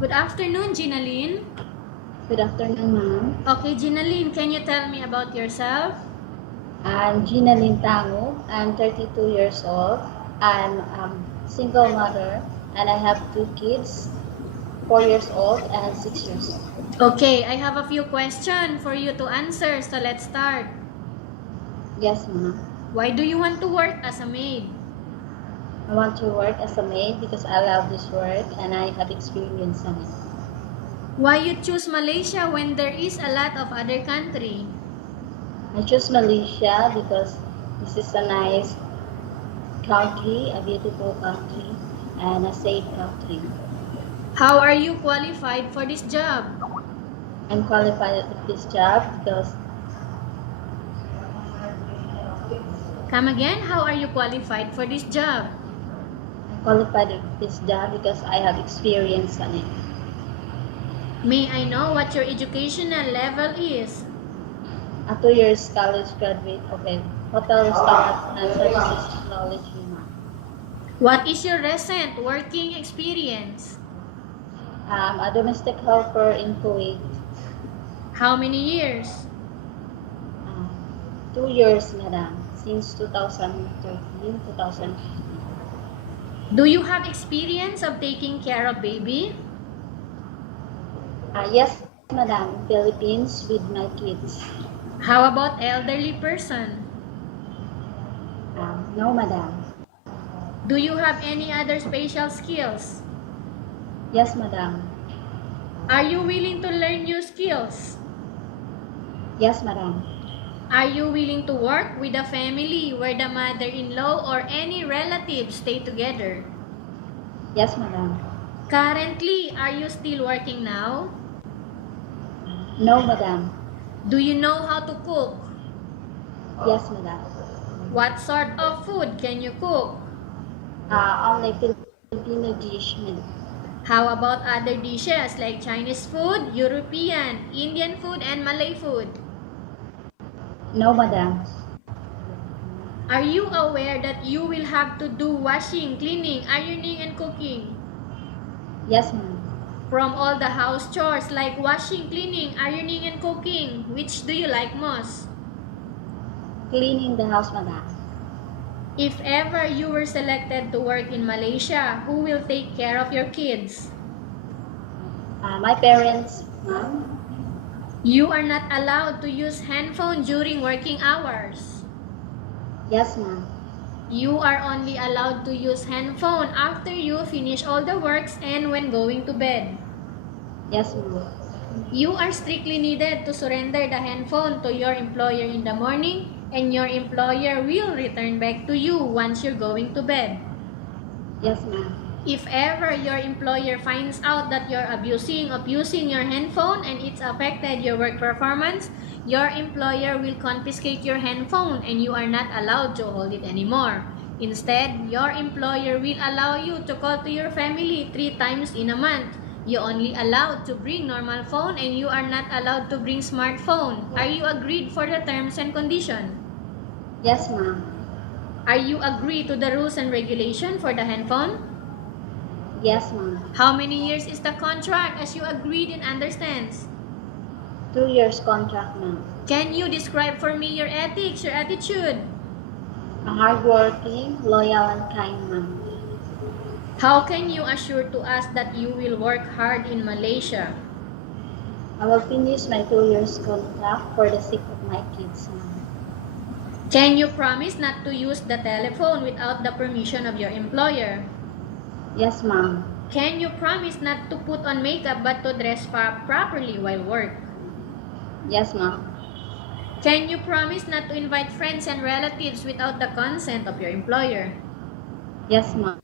Good afternoon, Ginalyn. Good afternoon, ma'am. Okay, Ginalyn, can you tell me about yourself? I'm ginalyn. I'm 32 years old. I'm single mother and I have two kids, 4 years old and 6 years old. Okay, I have a few questions for you to answer, so let's start. Yes, ma'am. Why do you want to work as a maid? I want to work as a maid because I love this work and I have experience in it. Why you choose Malaysia when there is a lot of other country? I choose Malaysia because this is a nice country, a beautiful country, and a safe country. How are you qualified for this job? I'm qualified for this job because Come again, how are you qualified for this job? I have experience in it. May I know what your educational level is? A 2 years college graduate of a hotel restaurant and services technology, ma'am. What is your recent working experience? A domestic helper in Kuwait. How many years? 2 years, madam, since 2013, 2015. Do you have experience of taking care of baby? Yes, madam, Philippines with my kids. How about elderly person? No, madam. Do you have any other special skills? Yes, madam. Are you willing to learn new skills? Yes, madam. Are you willing to work with a family where the mother-in-law or any relatives stay together? Yes, madam. Currently, are you still working now? No, madam. Do you know how to cook? Yes, madam. What sort of food can you cook? Only Filipino dish, madam. How about other dishes like Chinese food, European, Indian food, and Malay food? No, madam. Are you aware that you will have to do washing, cleaning, ironing, and cooking? Yes, ma'am. From all the house chores like washing, cleaning, ironing, and cooking, which do you like most? Cleaning the house, madam. If ever you were selected to work in Malaysia, who will take care of your kids? My parents, ma'am. You are not allowed to use handphone during working hours. Yes, ma'am. You are only allowed to use handphone after you finish all the works and when going to bed. Yes, ma'am. You are strictly needed to surrender the handphone to your employer in the morning, and your employer will return back to you once you're going to bed. Yes, ma'am. If ever your employer finds out that you're abusing of using your handphone and it's affected your work performance, your employer will confiscate your handphone and you are not allowed to hold it anymore. Instead, your employer will allow you to call to your family 3 times in a month. You're only allowed to bring normal phone and you are not allowed to bring smartphone. Are you agreed for the terms and condition? Yes, ma'am. Are you agree to the rules and regulation for the handphone? Yes, ma'am. How many years is the contract as you agreed and understands? 2 years contract, ma'am. Can you describe for me your ethics, your attitude? Hardworking, loyal, and kind, ma'am. How can you assure to us that you will work hard in Malaysia? I will finish my 2 years contract for the sake of my kids, ma'am. Can you promise not to use the telephone without the permission of your employer? Yes, ma'am. Can you promise not to put on makeup but to dress properly while work? Yes, ma'am. Can you promise not to invite friends and relatives without the consent of your employer? Yes, ma'am.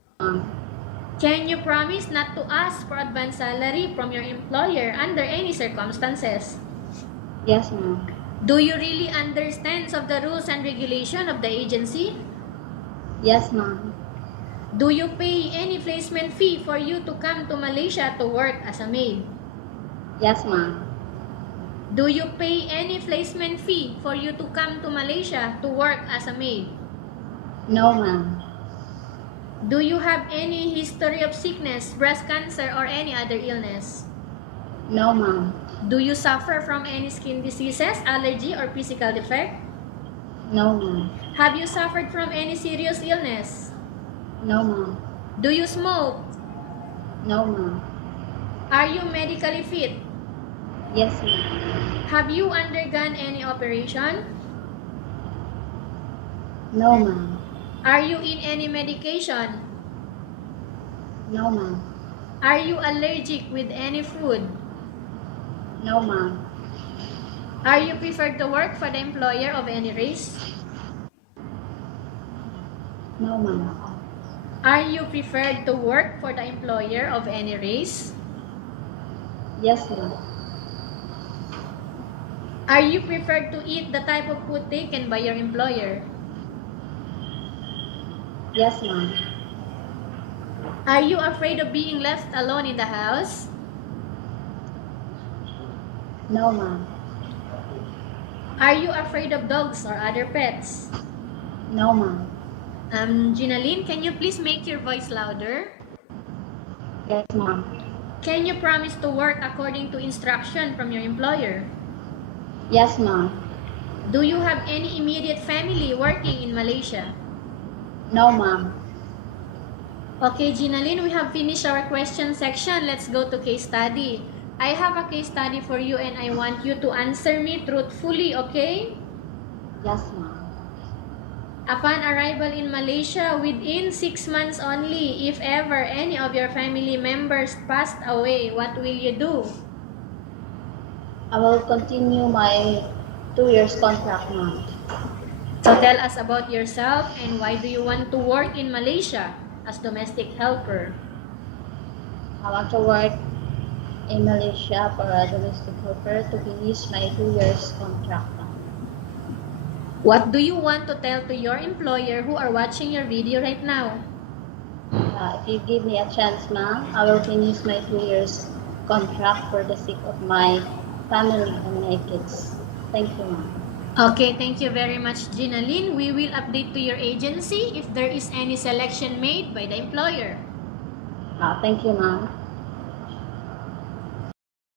Can you promise not to ask for advance salary from your employer under any circumstances? Yes, ma'am. Do you really understand of the rules and regulation of the agency? Yes, ma'am. Do you pay any placement fee for you to come to Malaysia to work as a maid? Yes, ma'am. Do you pay any placement fee for you to come to Malaysia to work as a maid? No, ma'am. Do you have any history of sickness, breast cancer, or any other illness? No, ma'am. Do you suffer from any skin diseases, allergy, or physical defect? No, ma'am. Have you suffered from any serious illness? No, ma'am. Do you smoke? No, ma'am. Are you medically fit? Yes, ma'am. Have you undergone any operation? No, ma'am. Are you in any medication? No, ma'am. Are you allergic with any food? No, ma'am. Are you preferred to work for the employer of any race? No, ma'am. Are you preferred to work for the employer of any race? Yes, ma'am. Are you preferred to eat the type of food taken by your employer? Yes, ma'am. Are you afraid of being left alone in the house? No, ma'am. Are you afraid of dogs or other pets? No, ma'am. Ginalyn, can you please make your voice louder? Yes, ma'am. Can you promise to work according to instruction from your employer? Yes, ma'am. Do you have any immediate family working in Malaysia? No, ma'am. Okay, Ginalyn, we have finished our question section. Let's go to case study. I have a case study for you and I want you to answer me truthfully, okay? Yes, ma'am. Upon arrival in Malaysia, within 6 months only, if ever any of your family members passed away, what will you do? I will continue my 2 years contract, ma'am. So tell us about yourself and why do you want to work in Malaysia as domestic helper? I want to work in Malaysia for a domestic helper to finish my 2 years contract, ma'am. What do you want to tell to your employer who are watching your video right now? If you give me a chance, ma'am, I will finish my 2 years contract for the sake of my family and my kids. Thank you, ma'am. Okay, thank you very much, Ginalyn. We will update to your agency if there is any selection made by the employer. Thank you, ma'am.